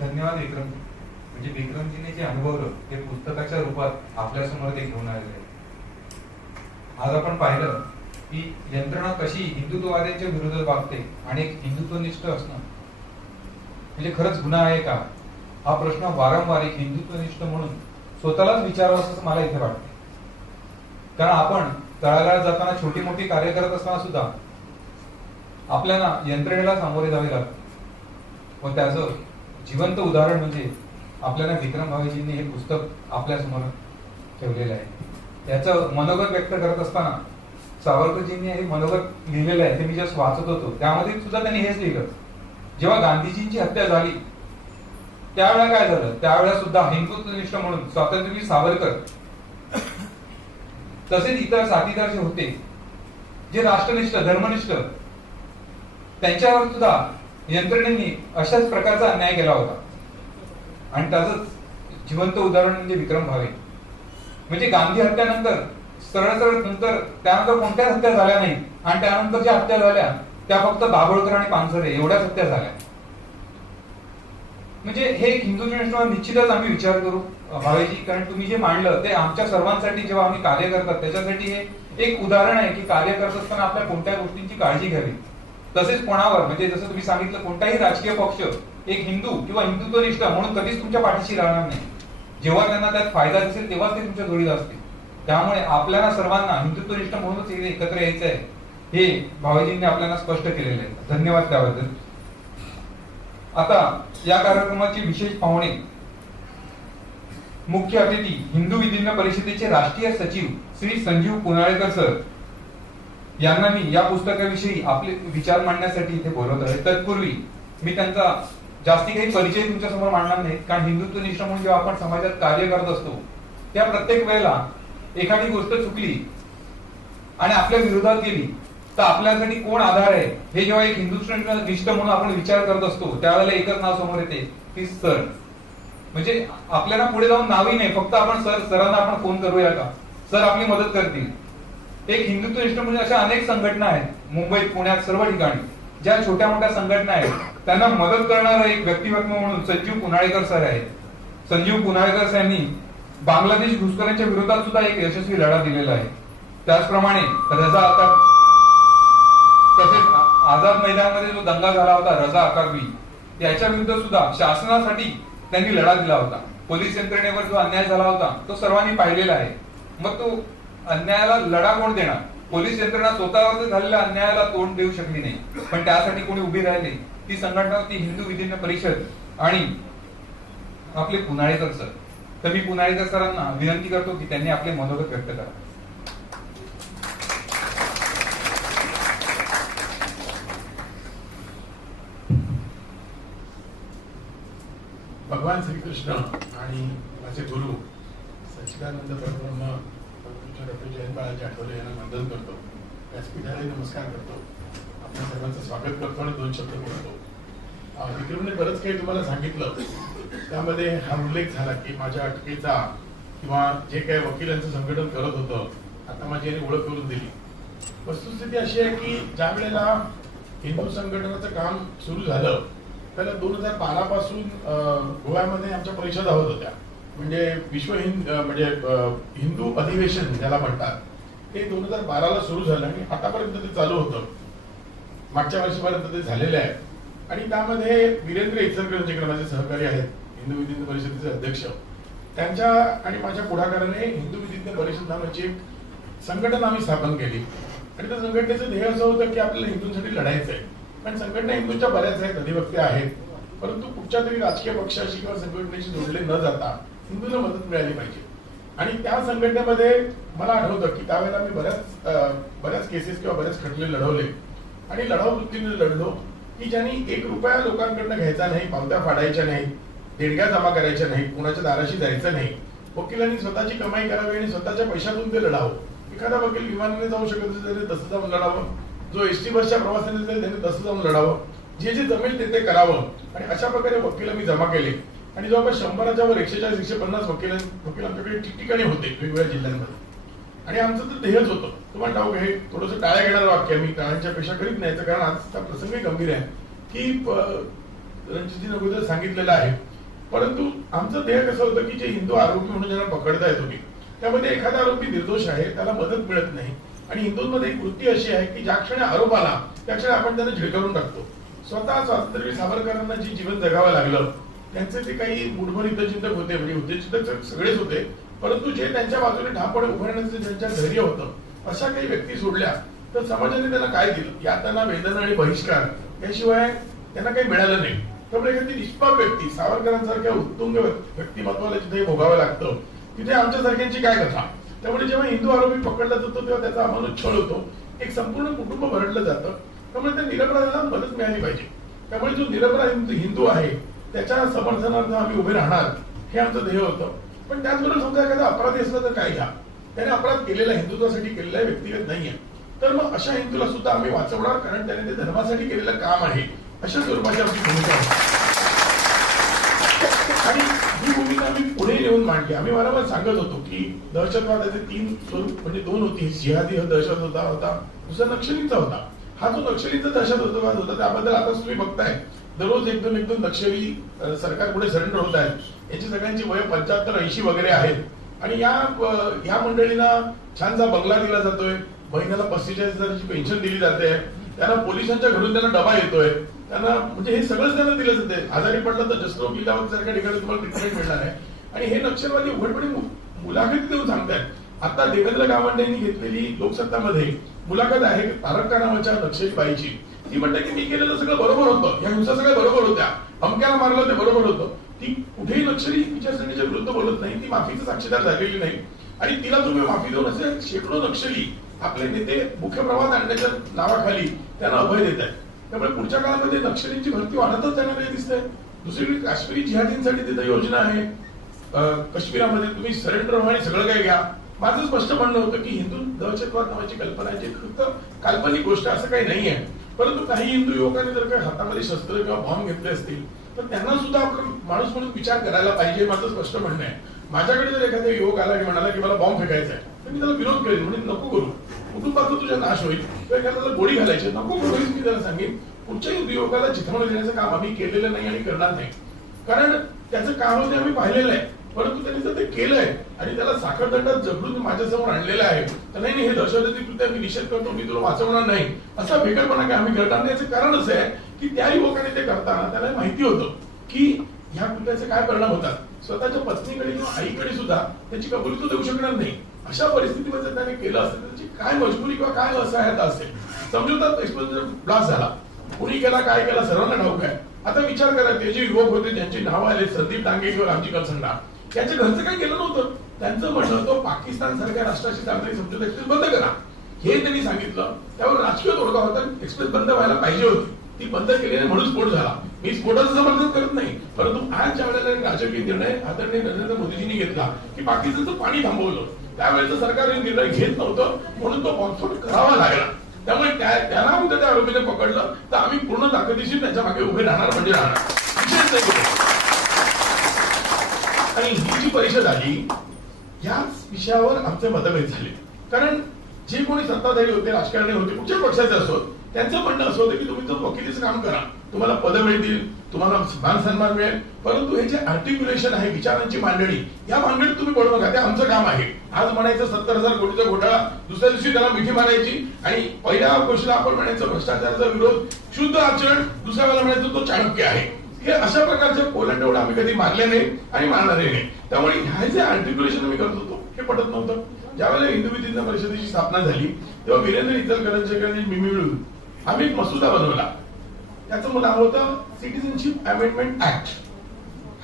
धन्यवाद विक्रम. म्हणजे विक्रमजीने जे अनुभवलं ते पुस्तकाच्या रूपात आपल्यासमोर ते घेऊन आलेले आहे. आज आपण पाहिलं की यंत्रणा कशी हिंदुत्ववाद्यांच्या विरोधात वागते आणि एक हिंदुत्वनिष्ठ असणं म्हणजे खरंच गुन्हा आहे का, हा प्रश्न वारंवार एक हिंदुत्वनिष्ठ म्हणून स्वतःलाच विचारावं असं मला इथे वाटते. कारण आपण तळागाळात जाताना छोटी मोठी कार्य करत असताना सुद्धा आपल्याला यंत्रणेला सामोरे जावे लागते. व त्याचं जिवंत उदाहरण म्हणजे आपल्याला विक्रम भावेजींनी हे पुस्तक आपल्या समोर ठेवलेलं आहे. त्याचं मनोगत व्यक्त करत असताना सावरकरजींनी हे मनोगत लिहिलेलं आहे, ते मी जस्ट वाचत होतो. त्यामध्ये सुद्धा त्यांनी हेच लिहिलं, जेव्हा गांधीजींची हत्या झाली त्यावेळेला काय झालं, त्यावेळेला सुद्धा हिंदुत्वनिष्ठ म्हणून स्वातंत्र्यवीर सावरकर तसेच इतर साथीदार जे होते, जे राष्ट्रनिष्ठ धर्मनिष्ठ, त्यांच्यावर सुद्धा यंत्रणेने अशाच प्रकारचा अन्याय केला होता. आणि त्याच जिवंत उदाहरण म्हणजे विक्रम भावे. म्हणजे गांधी हत्यानंतर सरळ सरळ नंतर त्यानंतर कोणत्याच हत्या झाल्या नाही आणि त्यानंतर ज्या हत्या झाल्या त्या फक्त दाभोळकर आणि पानसरे एवढ्याच हत्या झाल्या. म्हणजे हे हिंदुत्व निश्चितच आम्ही विचार करू भावेजी, कारण तुम्ही जे मांडलं ते आमच्या सर्वांसाठी जेव्हा आम्ही कार्य करतात त्याच्यासाठी हे एक उदाहरण आहे की कार्य करत असताना आपल्या कोणत्या गोष्टींची काळजी घ्यावी. तसेच कोणावर म्हणजे जसं तुम्ही सांगितलं कोणताही राजकीय पक्ष एक हिंदू किंवा हिंदुत्वनिष्ठ म्हणून कधीच तुमच्या पाठीशी राहणार नाही. जेव्हा त्यांना त्यात फायदा दिसेल तेव्हाच ते तुमच्या जोडीला असतील. त्यामुळे आपल्याला सर्वांना हिंदुत्वनिष्ठ म्हणूनच एकत्र यायचं आहे हे भावेजींनी आपल्याला स्पष्ट केलेलं आहे. धन्यवाद त्याबद्दल. आता या कार्यक्रमाचे विशेष पाहुणे मुख्य अतिथी हिंदू विधिज्ञ परिषदेचे राष्ट्रीय सचिव श्री संजीव पुनाळेकर सर यांना मी या पुस्तकाविषयी आपले विचार मांडण्यासाठी इथे बोलवत आहे. तत्पूर्वी मी त्यांचा जास्ती काही परिचय तुमच्या समोर मांडणार नाही, कारण हिंदुत्वनिष्ठ म्हणून जेव्हा आपण समाजात कार्य करत असतो त्या प्रत्येक वेळेला एखादी गोष्ट चुकली आणि आपल्या विरोधात गेली तर आपल्यासाठी कोण आधार आहे हे जेव्हा एक हिंदुत्वनिष्ठ म्हणून आपण विचार करत असतो त्यावेळेला एकच नाव समोर येते की सर. म्हणजे आपल्याला पुढे जाऊन नावही नाही, फक्त आपण सरांना आपण फोन करूया का, सर आपली मदत करतील. एक हिंदुत्वनिष्ठ म्हणजे अशा अनेक संघटना आहेत मुंबईत पुण्यात सर्व ठिकाणी ज्या छोट्या मोठ्या संघटना आहेत त्यांना मदत करणारा एक व्यक्तिमत्व म्हणून संजीव पुनाळेकर सर आहेत. संजीव पुनाळेकर सर यांनी बांगलादेश घुसखोरांच्या विरोधात सुद्धा एक यशस्वी लढा दिलेला आहे. त्याचप्रमाणे रजा अकार तसेच आझाद मैदानामध्ये जो दंगा झाला होता रजा अकाबी याच्या विरुद्ध सुद्धा शासनासाठी त्यांनी लढा दिला होता. पोलीस यंत्रणेवर जो अन्याय झाला होता तो सर्वांनी पाहिलेला आहे. मग तो अन्यायाला लढा कोण देणार, पोलीस यंत्रणा स्वतःवर झालेल्या अन्यायाला तोंड देऊ शकली नाही, पण त्यासाठी कोणी उभी राहिली ती संघटना होती हिंदू विधिज्ञ परिषद आणि आपले पुनाळेकर सर. तर मी पुनाळेकर सरांना विनंती करतो की त्यांनी आपले मनोगत व्यक्त करा. भगवान श्रीकृष्ण आणि माझे गुरु सच्चिदानंद परब्रह्म डॉक्टर जयंत बाळाजी आठवले यांना वंदन करतो, व्यासपीठाला नमस्कार करतो, आपल्या सर्वांचं स्वागत करतो आणि दोन शब्द बोलतो. विक्रमने बरंच काही तुम्हाला सांगितलं, त्यामध्ये हा उल्लेख झाला की माझ्या अटकेचा किंवा जे काही वकिलांचं संघटन करत होतं आता माझी यांनी ओळख करून दिली. वस्तुस्थिती अशी आहे की ज्या वेळेला हिंदू संघटनाचं काम सुरू झालं त्याला 2012 पासून गोव्यामध्ये आमच्या परिषदा होत होत्या. म्हणजे विश्व म्हणजे हिंदू अधिवेशन ज्याला म्हणतात ते 2012ला सुरू झालं आणि आतापर्यंत ते चालू होतं. मागच्या वर्षीपर्यंत ते झालेले आहे. आणि त्यामध्ये वीरेंद्र इचलकरंजीकर माझे सहकारी आहेत, हिंदू विधिज्ञ परिषदेचे अध्यक्ष, त्यांच्या आणि माझ्या पुढाकाराने हिंदू विधिज्ञ परिषद नावाची एक संघटना आम्ही स्थापन केली. आणि त्या संघटनेचं ध्येय असं होतं की आपल्याला हिंदूंसाठी लढायचं आहे. पण संघटना हिंदूंच्या बऱ्याच आहेत, अधिवक्ते आहेत, परंतु कुठच्या तरी राजकीय पक्षाशी किंवा संघटनेशी जोडले न जाता हिंदूंना मदत मिळाली पाहिजे. आणि त्या संघटनेमध्ये मला आठवतं की त्यावेळेला मी बऱ्याच केसेस किंवा बरेच खटले लढवले आणि लढाऊ वृत्तीने लढलो की ज्यांनी ₹1 लोकांकडनं घ्यायचा नाही, पावत्या फाडायच्या नाही, देणग्या जमा करायच्या नाही, कुणाच्या दाराशी जायचं नाही, वकिलांनी स्वतःची कमाई करावी आणि स्वतःच्या पैशातून ते लढावं. एखादा वकील विमानाने जाऊ शकत असेल त्याने तसं जाऊन लढावं, जो एसटी बसच्या प्रवासाने जाईल त्याने तसं जाऊन लढावं, जे जे जमेल ते करावं. आणि अशा प्रकारे वकील मी जमा केले आणि जवळपास 100च्या वर 140-150 वकील आमच्याकडे ठिकठिकाणी होते वेगवेगळ्या जिल्ह्यांमध्ये. आणि आमचं तर ध्येयच होतं. तुम्हाला ठाऊक हे थोडंसं टाळ्या घेणारं वाक्य, मी टाळ्यांच्या पेक्षा करीत नाही, कारण आजचा प्रसंग गंभीर आहे की रणजितजीने अगोदर सांगितलेलं आहे परंतु आमचं ध्येय कसं होतं की जे हिंदू आरोपी म्हणून ज्यांना पकडता येतो की त्यामध्ये एखादा आरोपी निर्दोष आहे, त्याला मदत मिळत नाही. आणि हिंदूंमध्ये एक वृत्ती अशी आहे की ज्या क्षणी आरोप आला त्या क्षणी आपण त्यांना झिडकारून टाकतो. स्वतः स्वातंत्र्यवीर सावरकरांना जे जीवन जगावं लागलं, त्यांचे ते काही मूठभर हितचिंतक होते, म्हणजे हितचिंतक सगळेच होते, परंतु जे त्यांच्या बाजूने ठामपणे उभारण्याचं ज्यांच्या धैर्य होतं, अशा काही व्यक्ती सोडल्या तर समाजाने त्यांना काय दिलं? यातना, वेदना आणि बहिष्कार याशिवाय त्यांना काही मिळालं नाही. त्यामुळे एखादी निष्पाप व्यक्ती, सावरकरांसारख्या उत्तुंग व्यक्तिमत्वाला जिथे भोगावं लागतं तिथे आमच्यासारख्यांची काय कथा? त्यामुळे जेव्हा हिंदू आरोपी पकडला जातो तेव्हा त्याचा अमानुष छळ होतो, एक संपूर्ण कुटुंब भरडलं जातं. त्यामुळे त्या निरपराधाला मदत मिळाली पाहिजे. त्यामुळे जो निरपराध हिंदू आहे त्याच्या समर्थनार्थ आम्ही उभे राहणार, हे आमचं ध्येय होतं. पण त्याचबरोबर समजा एखादा अपराधी असला तर काय घ्या, त्याने अपराध केलेला हिंदुत्वासाठी केलेला आहे, व्यक्तिगत नाहीये, तर मग अशा हिंदूला सुद्धा आम्ही वाचवणार, कारण त्याने ते धर्मासाठी केलेलं काम आहे, अशा स्वरूपाची आमची भूमिका आहे. आणि ही भूमिका आम्ही पुढे येऊन मांडली. आम्ही वारंवार सांगत होतो की दहशतवादाचे 3 स्वरूप, म्हणजे 2 होती. जिहादी हा दहशतवाद होता, दुसरा नक्षलींचा होता. हा जो नक्षलींचा दहशतवाद होता त्याबद्दल आता तुम्ही बघताय दररोज एक दोन नक्षली सरकार पुढे सरेंडर होत आहेत. याची सगळ्यांची वय 75-80 वगैरे आहेत. आणि या मंडळींना छानसा बंगला दिला जातोय, महिन्याला 45,000ची पेन्शन दिली जाते, त्यांना पोलिसांच्या घरून त्यांना डबा येतोय, त्यांना म्हणजे हे सगळंच त्यांना दिलं जाते. आजारी पडलं तर जसरो किल्लावत सारख्या ठिकाणी तुम्हाला ट्रीटमेंट मिळणार आहे. आणि हे नक्षलवादी उघडपणे मुलाखती देऊन सांगतायत. आता देवेंद्र गावंडे यांनी घेतलेली लोकसत्तामध्ये मुलाखत आहे तारका नावाच्या नक्षली बाईची. ती म्हणते की मी केलेलं सगळं बरोबर होतं, या हिंसा सगळ्या बरोबर होत्या, अमक्याला मारलं ते बरोबर होतं. ती कुठेही नक्षली विचारसरणीच्या विरुद्ध बोलत नाही, ती माफीचं साक्षीदार झालेली नाही. आणि तिला तुम्ही माफी देऊन असे शेकडो नक्षली आपले नेते मुख्य प्रवाहात आणण्याच्या नावाखाली त्यांना अभय देत आहेत. त्यामुळे पुढच्या काळामध्ये नक्षलींची भरती वाढतच जाणार दिसतंय. दुसरीकडे काश्मीरी जिहादींसाठी तिथे योजना आहे. काश्मीरामध्ये तुम्ही सरेंडर व्हा आणि सगळं काय घ्या. माझं स्पष्ट म्हणणं होतं की हिंदू दहशतवाद नावाची कल्पना आहे फक्त काल्पनिक गोष्ट, असं काही नाहीये. परंतु काही हिंदू युवकांनी जर काही हातामध्ये शस्त्र किंवा बॉम्ब घेतले असतील तर त्यांना सुद्धा आपण माणूस म्हणून विचार करायला पाहिजे, माझं स्पष्ट म्हणणं आहे. माझ्याकडे जर एखादा युवक आला आणि म्हणाला की मला बॉम्ब फेकायचा आहे तर मी त्याला विरोध करेन, म्हणजे नको करू, कुटुंबाचा तुझा नाश होईल, किंवा एखाद्याला गोळी घालायची नको करू, मी त्याला सांगेन. पुढच्या हिंदू युवकाला चिथावणी देण्याचं काम आम्ही केलेलं नाही आणि करणार नाही, कारण त्याचं काम होते आम्ही पाहिलेलं आहे. परंतु त्यांनी जर ते केलंय आणि त्याला साखरदंडात जबडून माझ्यासमोर आणलेलं आहे तर नाही हे दहशतवादी कृत्या मी निषेध करतो, मी तुला वाचवणार नाही, असा भेकळपणा काय आम्ही करणार नाही. याचं कारण असं आहे की त्या युवकाने ते करताना त्याला माहिती होतं की ह्या कृत्याचे काय परिणाम होतात. स्वतःच्या पत्नीकडे किंवा आईकडे सुद्धा त्याची कबुली तो देऊ शकणार नाही. अशा परिस्थितीमध्ये त्याने केलं असेल त्याची काय मजबुरी किंवा काय असहायता असेल. समजूतात एक्सप्लोजर ब्लास्ट झाला, कुणी केला काय केला सर्वांना ठाऊक आहे. आता विचार करा, ते जे युवक होते ज्यांची नावं आले संदीप डांगे किंवा रामजी कलसंडा, त्याच्या घरचं काय केलं नव्हतं. त्यांचं म्हणणं तो पाकिस्तान सारख्या राष्ट्राशी चांगली समजूत एक्सप्रेस बंद करा हे त्यांनी सांगितलं. त्यावर राजकीय तोडगा होता, एक्सप्रेस बंद व्हायला पाहिजे होती, ती बंद केली नाही म्हणून स्फोट झाला. मी स्फोटाचं समर्थन करत नाही, परंतु आज ज्या वेळेला राजकीय निर्णय आदरणीय नरेंद्र मोदीजींनी घेतला की पाकिस्तानचं पाणी थांबवलं, त्यावेळेचं सरकार निर्णय घेत नव्हतं म्हणून तो बॉम्बस्फोट करावा लागला. त्यामुळे त्याला उद्या त्या आरोपीने पकडलं तर आम्ही पूर्ण ताकदीशी त्याच्या मागे उभे राहणार म्हणजे राहणार. आणि ही जी परिषद आली याच विषयावर आमचे मतभेद झाले, कारण जे कोणी सत्ताधारी होते, राजकारणी होते, कुठच्याही पक्षाचे असोत, त्यांचं म्हणणं असं होतं की तुम्ही तर वकिलीचं काम करा, तुम्हाला पदं मिळतील, तुम्हाला मान सन्मान मिळेल, परंतु हे जे आर्टिक्युलेशन आहे, विचारांची मांडणी, या मांडणीत तुम्ही पडू नका, ते आमचं काम आहे. आज म्हणायचं 70,000 कोटीचा घोटाळा, दुसऱ्या दिवशी त्याला मिठी मारायची आणि पहिल्या गोष्टीला आपण म्हणायचं भ्रष्टाचाराचा विरोध, शुद्ध आचरण, दुसऱ्या वेळेला म्हणायचं तो चाणक्य आहे. हे अशा प्रकारचे पोलंड एवढं आम्ही कधी मारले नाही आणि मारणारही नाही. त्यामुळे हे जे आर्टिक्युलेशन आम्ही करत होतो हे पटत नव्हतं. ज्यावेळेला हिंदू विधिज्ञ परिषदेची स्थापना झाली तेव्हा वीरेंद्र इचलकरंजीकरांनी मी मिळून आम्ही एक मसुदा बनवला. त्याचं नाव होतं सिटिझनशिप अमेंडमेंट ऍक्ट.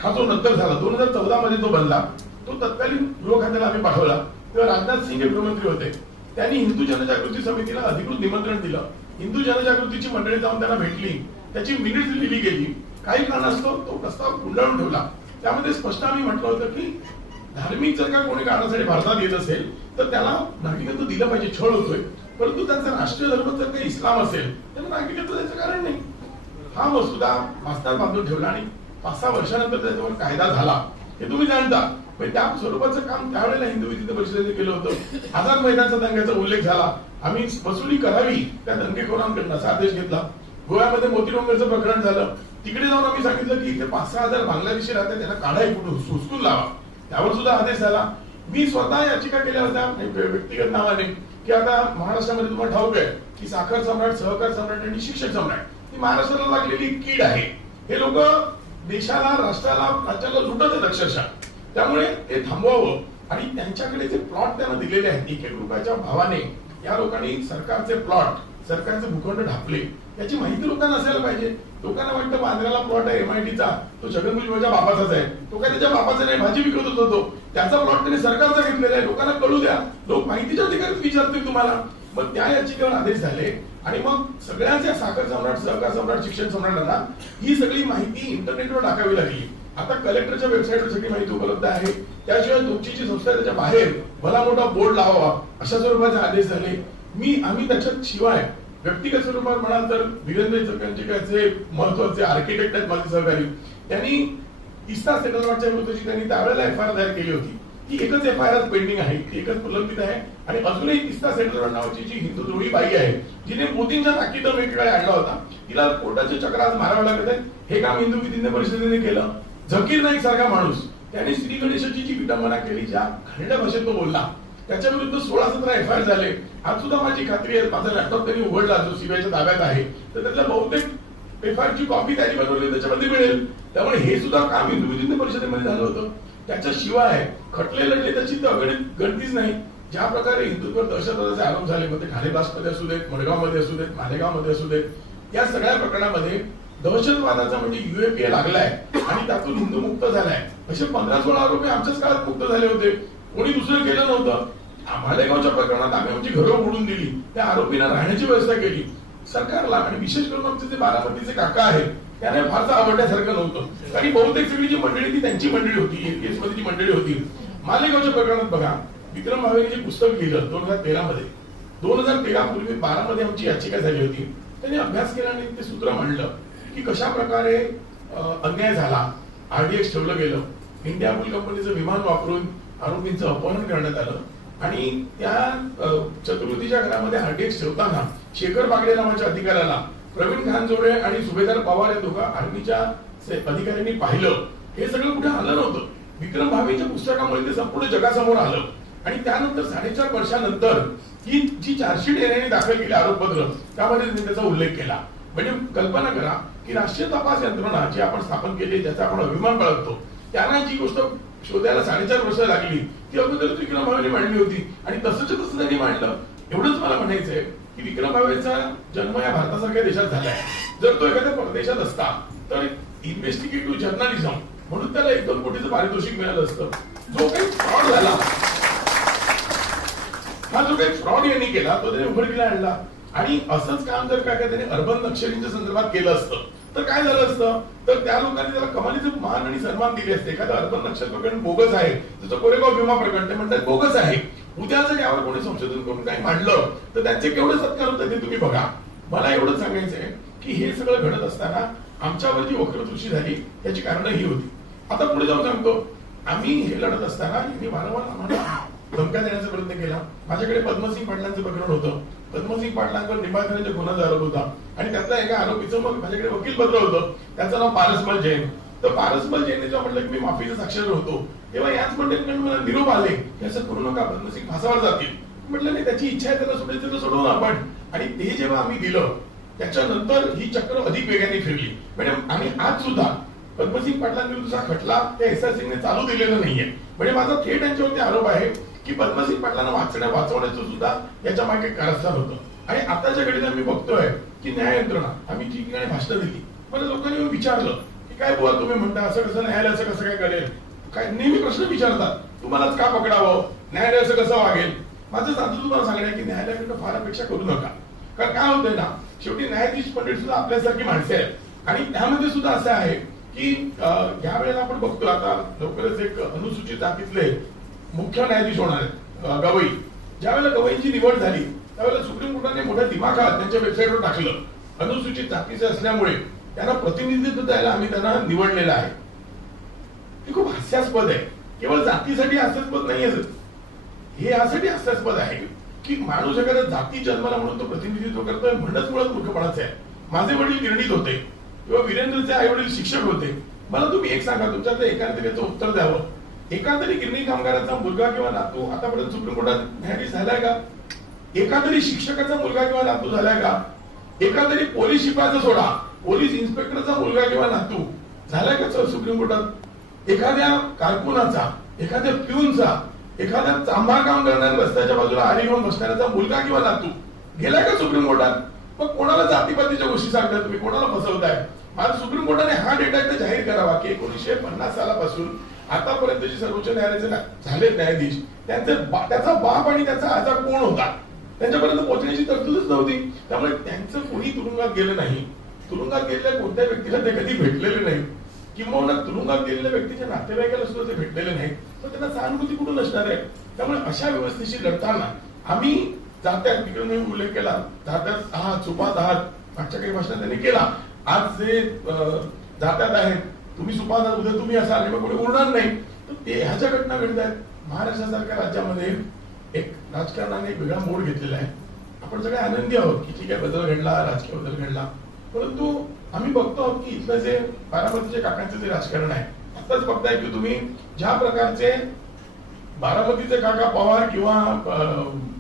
हा जो नंतर झाला 2014 मध्ये तो बनला, तो तत्कालीन गृह खात्याला आम्ही पाठवला. तेव्हा राजनाथ सिंह हे गृहमंत्री होते. त्यांनी हिंदू जनजागृती समितीला अधिकृत निमंत्रण दिलं. हिंदू जनजागृतीची मंडळी जाऊन त्यांना भेटली, त्याची मिनिट्स लिहिली गेली. काही कारणास्तव तो प्रस्ताव गुंडाळून ठेवला. त्यामध्ये स्पष्ट आम्ही म्हटलं होतं की धार्मिक जर का कोणी कारणासाठी भारतात येत असेल तर त्याला नागरिकत्व दिलं पाहिजे, छळ होतोय. परंतु त्यांचा राष्ट्रीय धर्म जर काही इस्लाम असेल तर नागरिकत्व द्यायचं कारण नाही. हा मसुदा वाचनात बांधून ठेवला आणि 5-6 वर्षानंतर त्याच्यावर कायदा झाला, हे तुम्ही जाणता. त्या स्वरूपाचं काम त्यावेळेला हिंदू विधिज्ञ परिषदेने केलं होतं. आझाद मैदानचा दंग्याचा उल्लेख झाला, आम्ही वसुली करावी त्या दंगेखोरांकडून असा आदेश घेतला. गोव्यामध्ये मोती डोंगरचं प्रकरण झालं, तिकडे जाऊन आम्ही सांगितलं की इथे 5-6 हजार बांगलादेशी राहतात, त्यांना काढा इकडून हुसकून लावा. त्यावर सुद्धा आदेश झाला. मी स्वतः याचिका केल्या होत्या व्यक्तिगत नावाने की आता महाराष्ट्रामध्ये तुम्हाला ठाऊक आहे की साखर सम्राट, सहकार सम्राट आणि शिक्षक सम्राट ही महाराष्ट्राला लागलेली कीड आहे. हे लोक देशाला, राष्ट्राला, राज्याला लुटत आहेत अक्षरशः. त्यामुळे ते थांबवावं आणि त्यांच्याकडे जे प्लॉट त्यांना दिलेले आहेत 1-1 रुपयाच्या भावाने या लोकांनी सरकारचे प्लॉट, सरकारचे भूखंड ढापले, याची माहिती लोकांना असायला पाहिजे. लोकांना वाटतं बांद्र्याला प्लॉट आहे MITचा, तो छगन भुजबळच्या बापाचाच आहे. तो काय त्याच्या बापाचा नाही, भाजी विकत होतो. त्याचा प्लॉट त्याने सरकारचा घेतलेला आहे. लोकांना कळू द्या. लोक माहितीच्या ठिकाणी विचारतील तुम्हाला. मग त्या याचिकेवर आदेश झाले आणि मग सगळ्यांच्या साखर सम्राट, सहकार सम्राट, शिक्षण सम्राटांना ही सगळी माहिती इंटरनेटवर टाकावी लागली. आता कलेक्टरच्या वेबसाईटवर सगळी माहिती उपलब्ध आहे. त्याशिवाय तुमची संस्था त्याच्या बाहेर भला मोठा बोर्ड लावावा अशा स्वरूपाचे आदेश झाले. आम्ही त्याच्यात शिवाय व्यक्तिगत स्वरूपात म्हणाल तर वीरेंद्र चकंजीकरचे महत्वाचे आर्किटेक्ट आहेत माझे सहकारी, त्यांनी तिस्ता सेटलमेंटच्या विरोधाची त्यांनी त्यावेळेला FIR दायर केली होती. ती एकच FIR पेंडिंग आहे, ती एकच प्रलंबित आहे. आणि अजूनही तिस्ता सेटलमेंट नावाची जी हिंदू द्रोही बाई आहे, जिने मोदींच्या ताकीदवर एकीकडे आणला होता, तिला कोर्टाचे चक्र आज मारावे लागत आहेत. हे काम हिंदू विधिज्ञ परिषदेने केलं. झकीर नाईक सारखा माणूस, त्याने श्री गणेशाची जी विडंबना केली, ज्या घाणेरड्या भाषेत तो बोलला, त्याच्या विरुद्ध 16-17 FIR झाले. आज सुद्धा माझी खात्री आहे, माझा लॅपटॉप त्यांनी उघडला जो CBIच्या ताब्यात आहे, तर त्यातल्या बहुतेक FIR ची कॉपी त्यांनी बनवली त्याच्यामध्ये मिळेल. त्यामुळे हे सुद्धा काम हिंदू विधिज्ञ परिषदेमध्ये झालं होतं. त्याच्याशिवाय खटले लढले त्याची तर अगणित गणतीच नाही. ज्या प्रकारे हिंदुत्व दहशतवादाचे आरोप झाले, मग ते खानेबासमध्ये असू देत, मडगावमध्ये असू देत, मालेगावमध्ये असू देत, या सगळ्या प्रकरणामध्ये दहशतवादाचा म्हणजे UAPA लागलाय आणि त्यातून हिंदू मुक्त झालाय. असे 15-16 आरोपी आमच्याच काळात मुक्त झाले होते. कोणी दुसरं केलं नव्हतं. मालेगावच्या प्रकरणात आम्ही आमची घरं मोडून दिली, त्या आरोपींना राहण्याची व्यवस्था केली. सरकारला आणि विशेष करून आमचे जे बारामतीचे काका आहेत त्यांना फारसं आवडण्यासारखं नव्हतं. आणि बहुतेक सगळी जी मंडळी ती त्यांची मंडळी होती, केसमध्ये जी मंडळी होती. मालेगावच्या प्रकरणात बघा, विक्रम भावेने जे पुस्तक लिहिलं 2013 मध्ये, 2013 पूर्वी 12 मध्ये आमची याचिका झाली होती. त्यांनी अभ्यास केला आणि ते सूत्र मांडलं की कशा प्रकारे अन्याय झाला, RDX ठेवलं गेलं, इंडियाबुल कंपनीचं विमान वापरून आरोपींचं अपहरण करण्यात आलं आणि त्या चतुर्थीच्या घरामध्ये RDX ठेवताना शेखर बागडे नावाच्या अधिकाऱ्याला प्रवीण खानजोडे आणि सुभेदार पवार या दोघा आर्मीच्या अधिकाऱ्यांनी पाहिलं. हे सगळं कुठे आलं नव्हतं. विक्रम भावेच्या पुस्तकामुळे ते संपूर्ण जगासमोर आलं. आणि त्यानंतर 4.5 वर्षानंतर ही जी चार्जशीट एनआयएने दाखल केली आरोपपत्र, त्यामध्ये त्यांनी त्याचा उल्लेख केला. म्हणजे कल्पना करा की राष्ट्रीय तपास यंत्रणा जी आपण स्थापन केली, ज्याचा आपण अभिमान बाळगतो, त्यांना जी गोष्ट शोधायला 4.5 वर्ष लागली ती अगोदर विक्रम भावेने मांडली होती आणि तसंच त्यांनी मांडलं. एवढंच मला म्हणायचंय की विक्रम भावेचा जन्म या भारतासारख्या देशात झालाय. जर तो एखाद्या परदेशात असता तर इन्व्हेस्टिगेटिव्ह जर्नलिझम म्हणून त्याला 1-2 कोटीचं पारितोषिक मिळालं असतं. जो काही फ्रॉड झाला, हा जो काही फ्रॉड यांनी केला तो त्याने उघडकीला आणला. आणि असंच काम जर काय त्याने अर्बन नक्षलींच्या संदर्भात केलं असतं तर काय झालं असतं, तर त्या लोकांनी त्याला कमालीचं मान आणि सन्मान दिले असते. एखादं अर्बन नक्षल प्रकरण बोगस आहे, त्याचं कोरेगाव भीमा प्रकरण ते म्हणतात बोगस आहे. उद्या जर यावर कोणी संशोधन करून काही मांडलं तर त्यांचे केवढे सत्कार होतात ते तुम्ही बघा. मला एवढंच सांगायचंय की हे सगळं घडत असताना आमच्यावर जी वक्रदृष्टी झाली त्याची कारणं ही होती. आता पुढे जाऊन सांगतो, आम्ही हे लढत असताना यांनी वारंवार आम्हाला धमक्या देण्याचा प्रयत्न केला. माझ्याकडे पद्मसिंग पाटलांचं प्रकरण होतं. पद्मसिंग पाटलांवर निंबाळकरांच्या गुन्ह्याचा आरोप होता आणि त्यातल्या एका आरोपीचं मग माझ्याकडे वकील पत्र होतं, त्याचं नाव पारसमल जैन. तर पारसमल जैन जेव्हा म्हटलं की मी माफीचा साक्षर होतो, तेव्हा याच मंडळीकडून मला निरोप आले की असं करू नका, पद्मसिंग फासावर जातील. म्हटलं नाही, त्याची इच्छा आहे, त्याला सोडायचं तर सोडवू आपण. आणि ते जेव्हा आम्ही दिलं त्याच्यानंतर ही चक्र अधिक वेगाने फिरली. म्हणजे आम्ही आज सुद्धा पद्मसिंग पाटलांविरुद्धचा खटला त्या SRCने चालू दिलेला नाहीये. म्हणजे माझा थेट यांच्यावरती आरोप आहे की पद्मसिंग पाटलांना वाचवण्याचं सुद्धा याच्या मागे कारस्थान होतं. आणि आताच्या घडीला मी बघतोय की न्याय यंत्रणा, आम्ही ठिकठिकाणी भाषणं दिली, मला लोकांनी विचारलं की काय बुवा तुम्ही म्हणता असं कसं, न्यायालय असं कसं काय करेल, काय नेहमी प्रश्न विचारतात, तुम्हालाच का पकडावं, न्यायालय असं कसं वागेल. माझं सांगतो तुम्हाला सांगणं की न्यायालयाकडे फार अपेक्षा करू नका. कारण काय होतंय ना, शेवटी न्यायाधीश मंडळी सुद्धा आपल्यासारखी माणसे आहेत. आणि त्यामध्ये सुद्धा असं आहे की या वेळेला आपण बघतो आता लवकरच एक अनुसूचित जातीतले मुख्य न्यायाधीश होणार आहेत, गवई. ज्या वेळेला गवईंची निवड झाली त्यावेळेला सुप्रीम कोर्टाने मोठ्या दिमाखात त्यांच्या वेबसाईटवर टाकलं, अनुसूचित जातीचे असल्यामुळे त्यांना प्रतिनिधित्व द्यायला आम्ही त्यांना निवडलेलं आहे. हे खूप हास्यास्पद आहे. केवळ जातीसाठी हास्यास्पद नाही, हे यासाठी हास्यास्पद आहे की माणूस एखाद्या जाती जन्माला म्हणून तो प्रतिनिधित्व करतोय म्हणणंच मुळात मूर्खपणाचं आहे. माझे वडील गिरणीत होते, किंवा वीरेंद्रचे आई वडील शिक्षक होते. मला तुम्ही एक सांगा, तुमच्यातलं एकाने तरी याचं उत्तर द्यावं. एका तरी गिरणी कामगाराचा मुलगा किंवा नातू आतापर्यंत सुप्रीम कोर्टात न्यायाधीश झालाय का? एका तरी शिक्षकाचा मुलगा किंवा नातू झालाय का? एका तरी पोलीस शिपायाचा सोडा, पोलीस इन्स्पेक्टरचा मुलगा किंवा नातू झालाय का सुप्रीम कोर्टात? एखाद्या कारकुनाचा, एखाद्या प्यूनचा, एखाद्या चांभार काम करणाऱ्या रस्त्याच्या बाजूला आरी घेऊन बसणाऱ्याचा मुलगा किंवा नातू गेलाय का सुप्रीम कोर्टात? मग कोणाला जातीपातीच्या गोष्टी सांगताय तुम्ही, कोणाला फसवताय? मला सुप्रीम कोर्टाने हा डेटा एकदा जाहीर करावा की 1950 सालापासून आतापर्यंतचे सर्वोच्च न्यायालयाचे झाले न्यायाधीश, त्याचा बाप आणि त्याचा आजा कोण होता, त्यांच्यापर्यंत पोहोचण्याची तरतूदच नव्हती. त्यामुळे त्यांचं कोणी तुरुंगात गेलं नाही. तुरुंगात गेलेल्या कोणत्या व्यक्तीला ते कधी भेटलेले नाही, किंवा तुरुंगात गेलेल्या व्यक्तीच्या नातेवाईकाला सुद्धा ते भेटलेले नाही. तर त्यांना सहानुभूती कुठून असणार आहे? त्यामुळे अशा व्यवस्थेशी लढताना आम्ही जात्यात, तिकडे मी उल्लेख केला, जात्यात आहात, चुपात आहात, मागच्या काही भाषणात त्यांनी केला. आज जे जात्यात आहेत, तुम्ही सुपात आहात, उद्या तुम्ही असाल आणि मग कोणी उरणार नाही. तर ते ह्याच्या घटना घडत आहेत. महाराष्ट्रासारख्या राज्यामध्ये एक राजकारणाने एक वेगळा मोड घेतलेला आहे. आपण सगळे आनंदी आहोत की ठीक आहे, बदल घडला, राजकीय बदल घडला. परंतु आम्ही बघतो आहोत की इथलं जे बारामतीचे काकांचं जे राजकारण आहे, आताच बघताय की तुम्ही ज्या प्रकारचे बारामतीचे काका पवार किंवा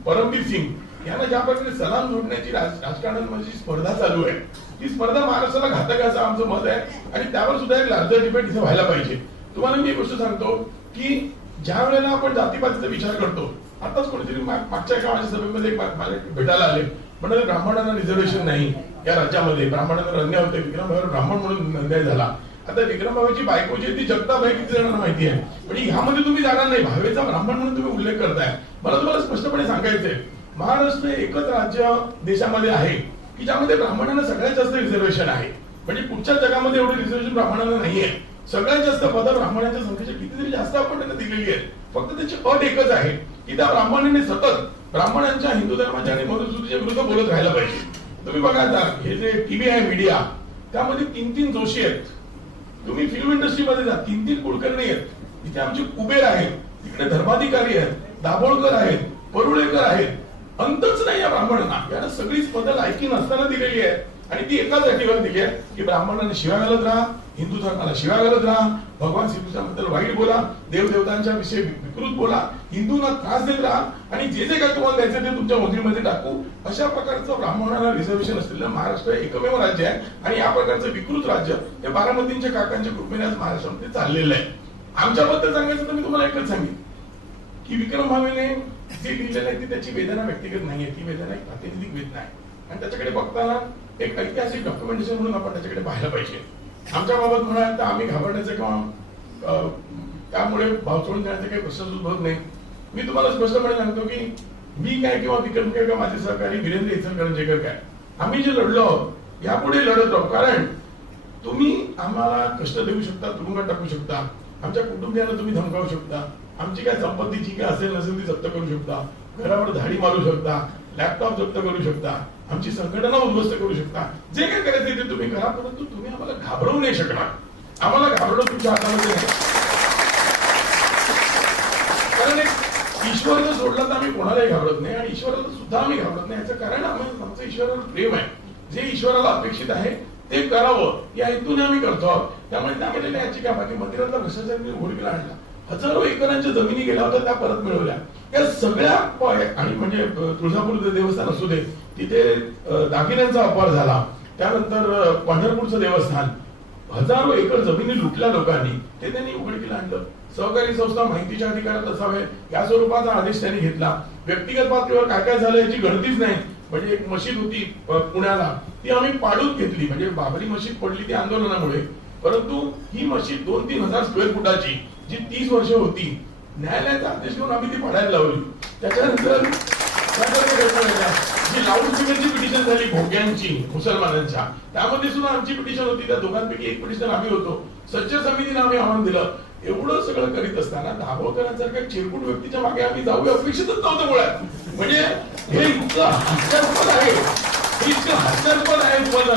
परमबीर सिंग यांना ज्या प्रकारे सलाम जोडण्याची राजकारणामध्ये स्पर्धा चालू आहे, ती स्पर्धा महाराष्ट्राला घातक असं आमचं मत आहे. आणि त्यावर सुद्धा एक लार्जर डिबेट इथे व्हायला पाहिजे. तुम्हाला मी एक गोष्ट सांगतो की ज्या वेळेला आपण जातीपातीचा विचार करतो, आताच कोणीतरी मागच्या एका माझ्या सभेमध्ये मला भेटायला आले, म्हणजे ब्राह्मणांना रिझर्वेशन नाही या राज्यामध्ये, ब्राह्मणांना अन्याय होते, विक्रमभाऊवर ब्राह्मण म्हणून अन्याय झाला. आता विक्रमभाऊची बायको जी ती जगताप आहे, किती जणांना माहिती आहे, पण ह्यामध्ये तुम्ही जाणार नाही. भावेचा ब्राह्मण म्हणून तुम्ही उल्लेख करताय. मला तुम्हाला स्पष्टपणे सांगायचंय, महाराष्ट्र एकच राज्य देशामध्ये आहे की ज्यामध्ये ब्राह्मणांना सगळ्यात जास्त रिझर्वेशन आहे. म्हणजे पुढच्या जगामध्ये एवढे रिझर्वेशन ब्राह्मणांना नाहीये. सगळ्यात जास्त पदं ब्राह्मणांच्या संख्येच्या कितीतरी जास्त आपण त्यांना दिलेली आहेत. फक्त त्याची अट एकच आहे की त्या ब्राह्मणाने सतत ब्राह्मणांच्या, हिंदू धर्माच्या आणि मनुस्मृतीच्या विरुद्ध बोलत राहायला पाहिजे. तुम्ही बघा आता हे जे टीव्ही आहे, मीडिया, त्यामध्ये 3-3 जोशी आहेत. तुम्ही फिल्म इंडस्ट्रीमध्ये जा, 3-3 कुलकर्णी आहेत. इथे आमचे कुबेर आहेत, तिकडे धर्माधिकारी आहेत, दाभोळकर आहेत, परुळेकर आहेत. अंतच नाही या ब्राह्मणांना. यांना सगळीच पदं लायकी नसताना दिलेली आहे. आणि ती एकाच अटीवर दिली आहे की ब्राह्मणांनी शिव्या घालत राहा, हिंदू धर्माला शिव्या घालत राहा, भगवान श्रीकृष्णाबद्दल वाईट बोला, देवदेवतांच्या विषयी विकृत बोला, हिंदूंना त्रास देत राहा, आणि जे जे काही तुम्हाला द्यायचं ते तुमच्या मोदीमध्ये टाकू. अशा प्रकारचं ब्राह्मणाला रिझर्वेशन असलेलं महाराष्ट्र एकमेव राज्य आहे. आणि या प्रकारचं विकृत राज्य हे बारामतींच्या काकांच्या कृपेने आज महाराष्ट्रामध्ये चाललेलं आहे. आमच्याबद्दल सांगायचं तर मी तुम्हाला एकच सांगेन की विक्रम भावेने जे लिहिलेलं आहे ती त्याची वेदना व्यक्तिगत नाहीये, ती वेदना एक प्रातिनिधिक वेदना आहे. आणि त्याच्याकडे बघताना एक ऐतिहासिक डॉक्युमेंटेशन म्हणून आपण त्याच्याकडे पाहायला पाहिजे. आमच्या बाबत म्हणाल तर आम्ही घाबरण्याचे किंवा त्यामुळे भाव सोडून देण्याचे काही प्रश्न उद्भवत नाही. मी तुम्हाला स्पष्टपणे सांगतो की मी काय किंवा विक्रम काय किंवा माझे सहकारी वीरेंद्र इचलकरंजीकर काय, आम्ही जे लढलो आहोत यापुढे लढत राहू. कारण तुम्ही आम्हाला कष्ट देऊ शकता, तुरुंगात टाकू शकता, आमच्या कुटुंबियांना तुम्ही धमकावू शकता, आमची काय संपत्ती जी काय असेल नसेल ती जप्त करू शकता, घरावर धाडी मारू शकता, लॅपटॉप जप्त करू शकता, आमची संघटना उद्ध्वस्त करू शकता, जे काय करायचं ते तुम्ही करा. परंतु तुम्ही आम्हाला घाबरवू नाही शकणार. आम्हाला घाबरवणं तुमच्या हातामध्ये नाही. कारण एक ईश्वर जर सोडला तर आम्ही कोणालाही घाबरत नाही, आणि ईश्वराला सुद्धा आम्ही घाबरत नाही. याचं कारण आमचं ईश्वरावर प्रेम आहे. जे ईश्वराला अपेक्षित आहे ते करावं या हेतूने आम्ही करतो आहोत. त्यामुळे त्यामध्ये याची काय बाकी मंदिरातला भ्रष्टाचार घोडकीला आणला, हजारो एकरांच्या जमिनी गेल्या होत्या त्या परत मिळवल्या. या सगळ्या आणि म्हणजे तुळजापूर देवस्थान असू दे, तिथे दागिन्यांचा अपहार झाला. त्यानंतर पंढरपूरचं देवस्थान, हजारो एकर जमिनी लुटल्या लोकांनी, ते त्यांनी उघडकीला आणलं. सहकारी संस्था माहितीच्या अधिकारात असावे या स्वरूपाचा आदेश त्यांनी घेतला. व्यक्तिगत पातळीवर काय काय झालं याची गणतीच नाही. म्हणजे एक मशीद होती पुण्याला, ती आम्ही पाडून घेतली. म्हणजे बाबरी मशीद पडली ती आंदोलनामुळे, परंतु ही मशीद 2-3 हजार स्क्वेअर फुटाची जी 30 वर्ष होती, न्यायालयाचा आदेश घेऊन आम्ही ती पाडायला लावली. त्याच्यानंतर जी लाऊड स्पीकरची पिटिशन झाली भोग्यांची मुसलमानांच्या, त्यामध्ये सुद्धा आमची पिटिशन होती. त्या दोघांपैकी एक पिटिशन आम्ही होतो. सच्चर समितीने आम्ही आव्हान दिलं. एवढं सगळं करीत असताना दाभोळकरांसारख्या चिरकुट व्यक्तीच्या मागे आम्ही जाऊ अपेक्षितच नव्हतं मुळात. म्हणजे हे इतकं हास्यास्पद आहे, हे इतकं हास्यास्पद आहे तुम्हाला